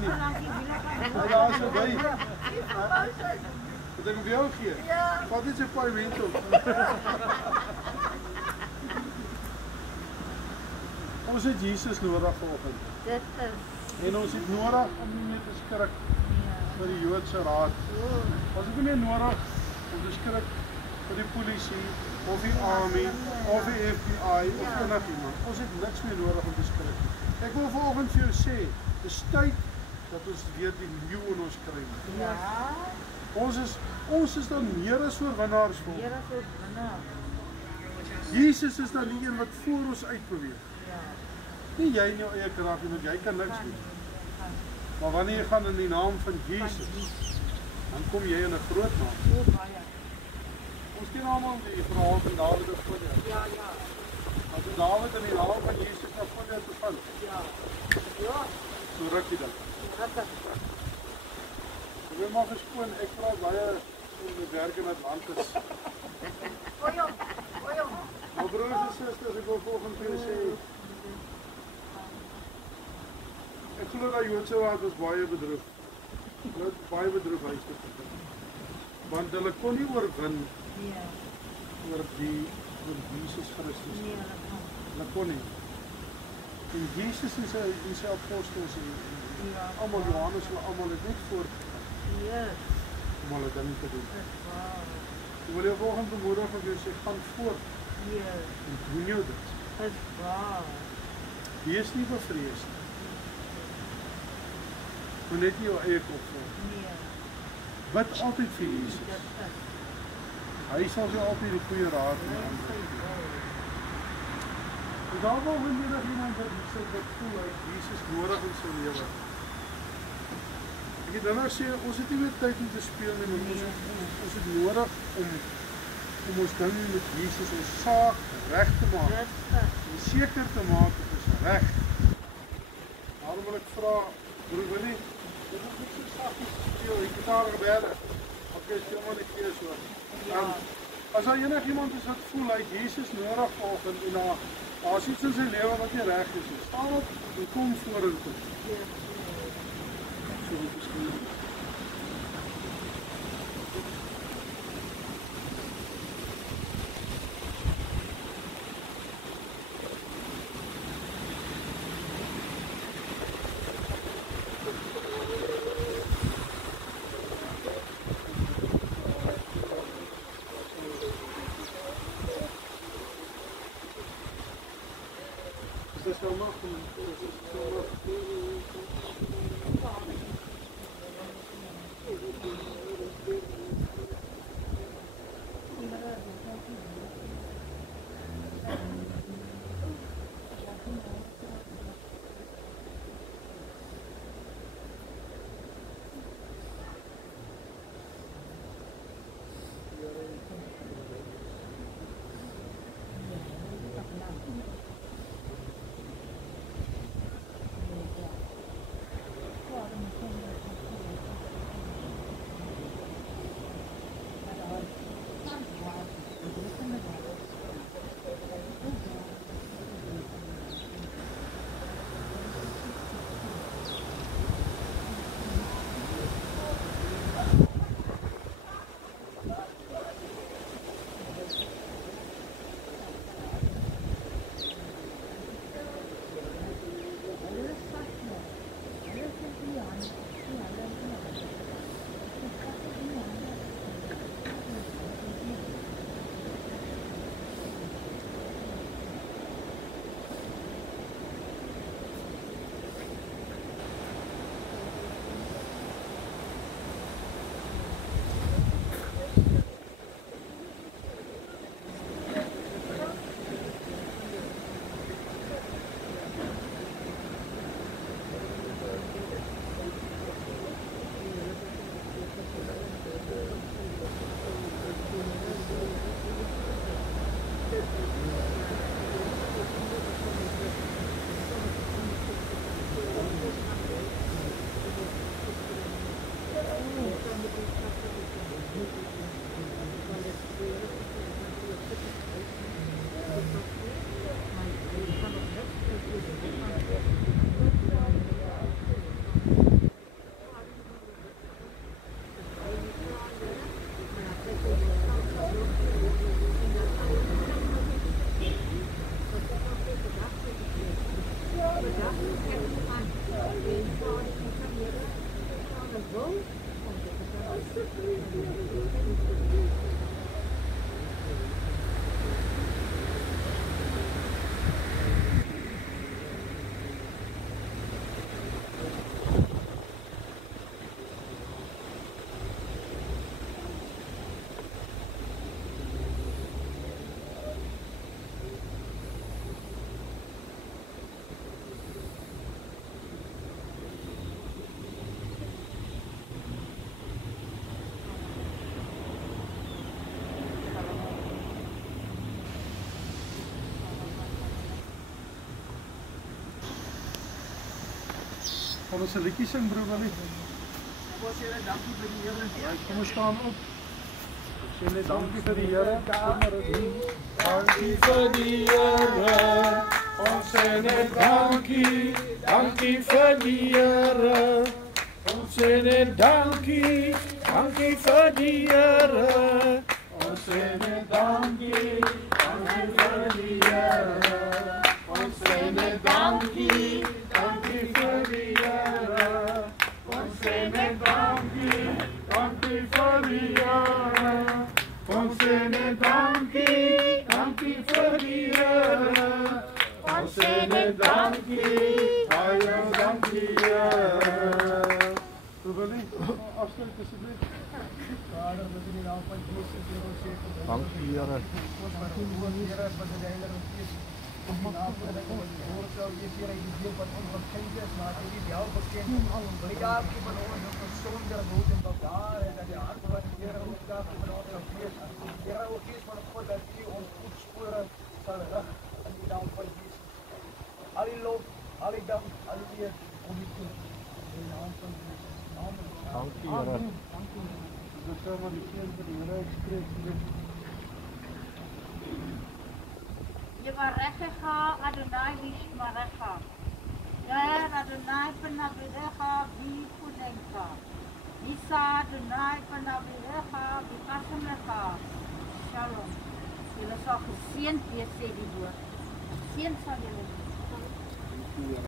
nie. Daar is verby. Wat ek vir jou gee? Vat net 'n paaiement op. Ons het Jesus nodig vanoggend. Dit is. En ons het nodig om nie meer te skrik vir die Joodse raad. Ons het nie meer nodig om te skrik vir die polisie of die army of die FBI of enigiemand. Ons het niks meer nodig om te skrik. Ek wil vanoggend vir jou sê, dis tyd dat ons weer die leeu in ons kry. Ja. Ons is dan meer as oorwinnaars vir hom. Meer as oorwinnaars. Jesus is dan die een wat voor ons uitbeweeg. Ja. Nie jy in jou eie krag nie, want jy kan niks doen. Maar wanneer jy gaan in die naam van Jesus, dan kom jy in 'n groot naam. O, baie. Ons ken almal die verhaal van Dawid en Goliat. Ja, ja. As Dawid in die naam van Jesus na Goliat toe val, Ja. Ja. so ruk jy dan. Ek wil maar geskoon, ek praat baie oor die werk in Atlantis. Maar broers en susters, ek wil volgens vir julle sê, ek glo dat Joodse raad was baie bedroef. Hulle het baie bedroef huis toe gekom. Want hulle kon nie oorwin oor Jesus Christus. Hulle kon nie. En Jesus en sy apostels en almal Johannes, hulle almal het net voortgegaan om hulle dinge te doen. Ek wil jou volgende bemoedig en jy sê, gaan voort en doen jou dit. Wees nie bevrees nie. Maar net nie jou eie kop vol. Bid altyd vir Jesus. Hy sal jou altyd die goeie raad gee. En daar wil wanneer iemand wat voel hy Jesus nodig in sy lewe. Ek het dan nou sê, ons het nie meer tyd om te speel nie, maar ons het nodig om ons ding met Jesus, ons saak reg te maak. En seker te maak dat ons reg. Daarom wil ek vra, broer Willie, dit is nie so saggies speel, jy het daar gebelde. Ok, speel maar die keer so. As daar enig iemand is wat voel, hy het Jesus nodig volgend en daar is iets in sy lewe wat nie reg is, staan op en kom vorentoe. So dit is goed. Is dit wel mag? Gaan ons 'n liedjie sing, broer Willie? Ons sê dankie vir die Here. Right, kom ons staan op. Sê net dankie vir die Here. Dankie vir die Here. Ons sê net dankie. Dankie vir die Here. Ons sê net dankie. Dankie vir die Here. Ons sê net dankie. Dankie vir die Here. Ons sê net dankie. Dankie vir die Here. Ons sê net dankie. Dankie vir die Here. Ons sê net dankie. Dankie vir die Here. Ons sê net dankie. Baie dankie, Here. Willie, afsluit asseblief. Vader, we in die naam van Jesus hier ons sê vir Dankie, Here. ons maar die Here wat die Heilige Gees in die naam van die Here sou jy hier die deel van ons bekend is, maar jy die wel bekend wil jy daar die van ons gesonder word en dat daar en dat die hart van die Here ons daar van ons sal wees. Here, o Gees van God, dat U ons voetspore sal rig in die naam van Jesus. Al die lof, al die dank, al die eer om U toe in die naam van Jesus. Dankie, Here. Dankie. Dis nou maar die seën van die Here spreek dit. Yevarechecha Adonai Yishmarecha. Yer Adonai Panavirecha V'Yifunencha. Yisa Adonai Panavirecha V'Chasemecha. Shalom. Julle sal geseënd wees, sê die woord. Seën sal julle wees.